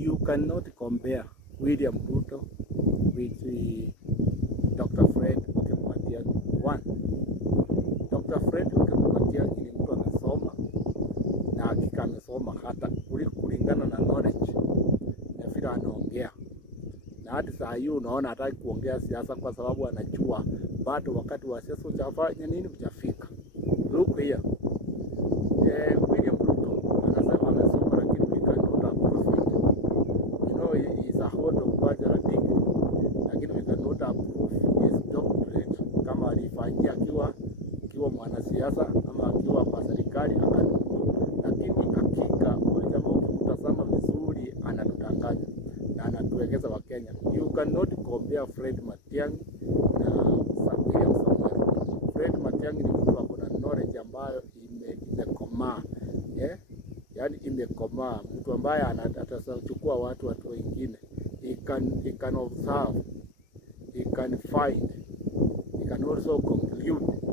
you cannot compare William Ruto with Dr. Fred Matiang'i. One, Dr. Fred Matiang'i ni mtu amesoma na hakika amesoma hata kulingana na knowledge na vile anaongea, na hadi saa hiyo unaona hataki kuongea siasa kwa sababu anajua bado wakati wa siasa utafanya nini utafika. Look here. William Ruto anasema amesoma lakini we cannot approve it. You know, he is a holder of bachelor degree, lakini we cannot approve his doctorate kama alifanyia akiwa mwanasiasa ama akiwa kwa serikali akanunua. Lakini hakika huyu jamaa ukimtazama vizuri anatudanganya na anatueleza Wakenya. You cannot compare Fred Matiang'i na William Samoei Ruto. Fred Matiang'i ni mtu ako na knowledge ambayo imekomaa, yaani imekomaa, mtu ambaye atachukua watu wengine. He can observe, he can find, he can also conclude.